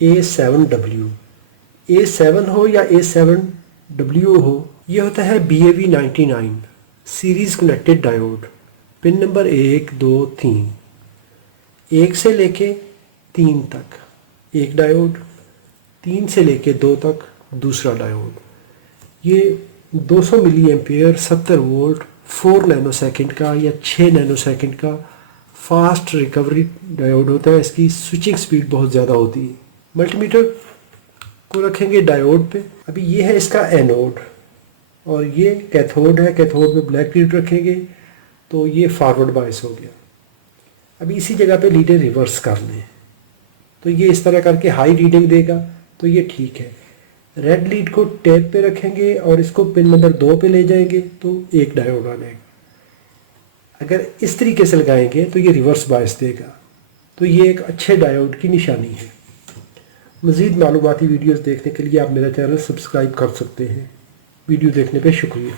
A7W. A7 हो या A7W हो, ये होता है BAV99 series connected diode. Pin number 1, 2, 3, 1 से लेके 3 तक एक डायोड, 3 से लेके 2 तक दूसरा डायोड। ये 200 milliampere 70 volt 4 nanosecond का या 6 नैनो सेकंड का फास्ट रिकवरी डायोड होता है। इसकी स्विचिंग स्पीड बहुत ज़्यादा होती है। मल्टीमीटर को रखेंगे डायोड पे। अभी ये है इसका एनोड और ये कैथोड है। कैथोड पे ब्लैक लीड रखेंगे तो ये फॉरवर्ड बायस हो गया। अभी इसी जगह पे लीडें रिवर्स कर लें तो ये इस तरह करके हाई रीडिंग देगा, तो ये ठीक है। रेड लीड को टैप पे रखेंगे और इसको पिन नंबर 2 पे ले जाएंगे तो एक डायोड आ जाएगा। अगर इस तरीके से लगाएंगे तो ये रिवर्स बायस देगा, तो ये एक अच्छे डायोड की निशानी है। मज़ीद मालूमाती वीडियोस देखने के लिए आप मेरा चैनल सब्सक्राइब कर सकते हैं। वीडियो देखने पे शुक्रिया।